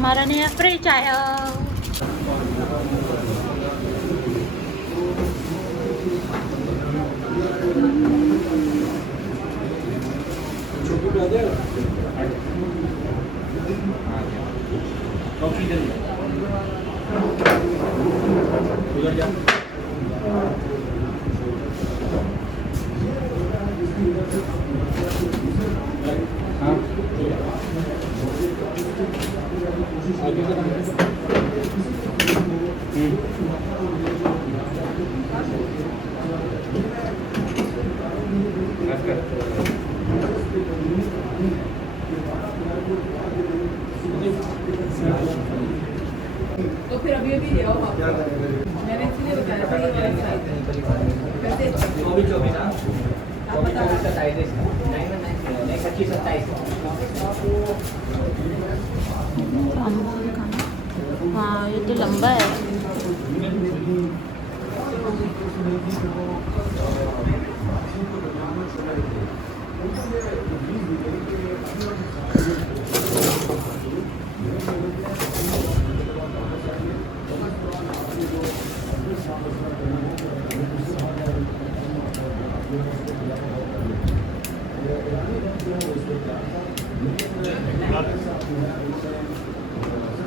हमारा नया फ्रिज आया। तो फिर अभी अभी ले आओ आप। मैंने इसलिए बताया था ये वाला साइज है। वैसे 24 आप बता 27 हाँ ये तो लंबा है।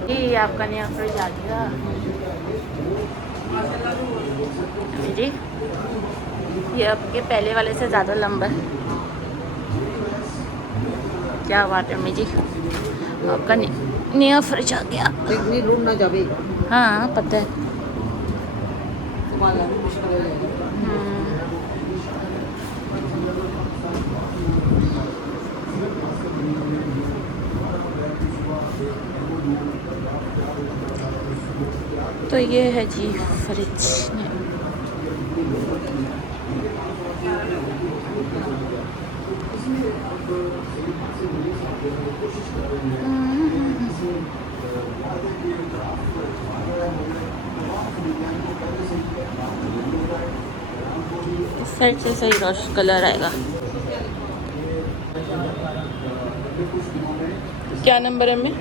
ये आपका नया फ्रिज आ गया जी। ये आपके पहले वाले से ज़्यादा लंबा है। क्या बात है अम्मी जी, आपका नया फ्रिज आ गया। देखनी रूम ना जावे। हाँ पता है। तुम्हारा मुश्किल है। तो ये है जी फ्रिज। इस साइड से सही रोश कलर आएगा। क्या नंबर है में?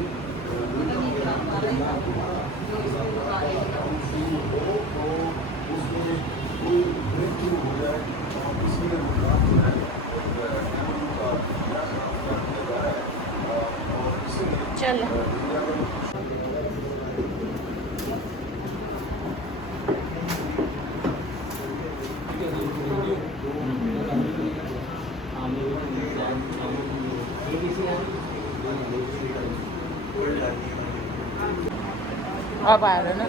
चलो अब आ रहा ना।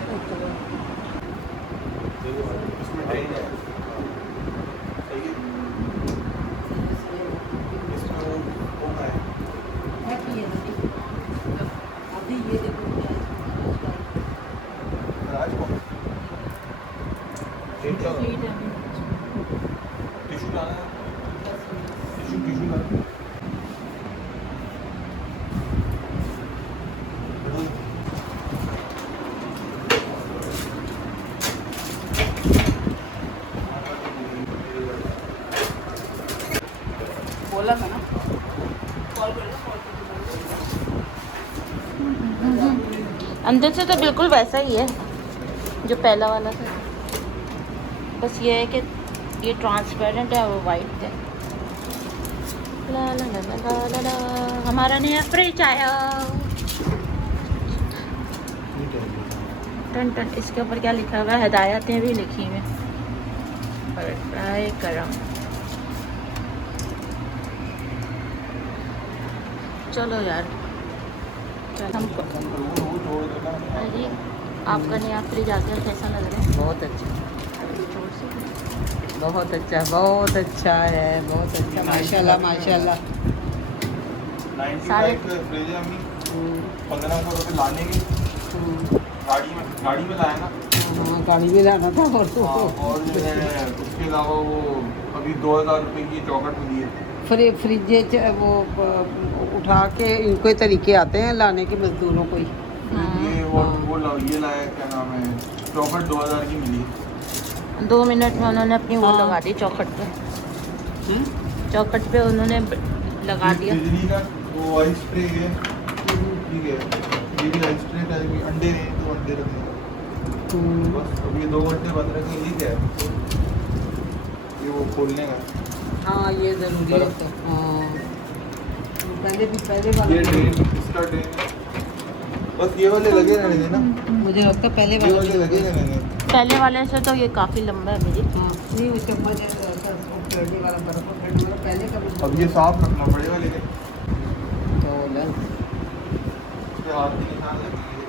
अभी ये देखो बोला था ना कॉल कर अंदर से तो बिल्कुल वैसा ही है जो पहला वाला था। बस ये है कि ये ट्रांसपेरेंट है, वो वाइट है। ला ला ला ला ला ला ला, हमारा नया फ्रिज आया। टन टन। इसके ऊपर क्या लिखा हुआ है? हिदायतें भी लिखी हुई हैं। ट्राई करो। चलो यार, चल हमको अरे आपका नया फ्रिज आ गया, कैसा लग रहा है? बहुत अच्छा, बहुत अच्छा, बहुत अच्छा है, बहुत अच्छा। माशाल्लाह माशाल्लाह। सारे फ्रिज है अम्मी 1500 रुपये लाने के। गाड़ी में लाया ना। हाँ गाड़ी में लाना था और तो और जो है उसके अलावा वो अभी 2000 रुपये की चौखट मिली है। फ्रिज वो उठा के इनको तरीके आते हैं लाने के मजदूरों को ही। ये ये लाया, क्या नाम है, चौखट 2000 की मिली है। 2 मिनट में उन्होंने अपनी वो हाँ। लगा दी चौखट पे। चौखट पे उन्होंने लगा दिया। बिजली का वो ऑयल स्प्रे है, ठीक है। ये भी एक्स्ट्रेट आएगी, अंडे नहीं तो अंडे रखेंगे बस। अब ये 2 घंटे बंद रखेंगे, ये क्या है? ये वो खोलने का हाँ ये जरूरी है बर्फ। तो हाँ पहले वाला ये ड्रेन, इसका ड्रेन बस ये वाले लगे रहने देना, मुझे लगता है पहले ये वाला वाले लगे रहने देना। पहले वाले से तो ये काफ़ी लंबा है मेरी। हाँ नहीं उसके बाद पहले वाला बर्फ वाला पहले का भी अब ये साफ रखना पड़ेगा, लेकिन तो लग इसके हाथ के निशान लगेंगे।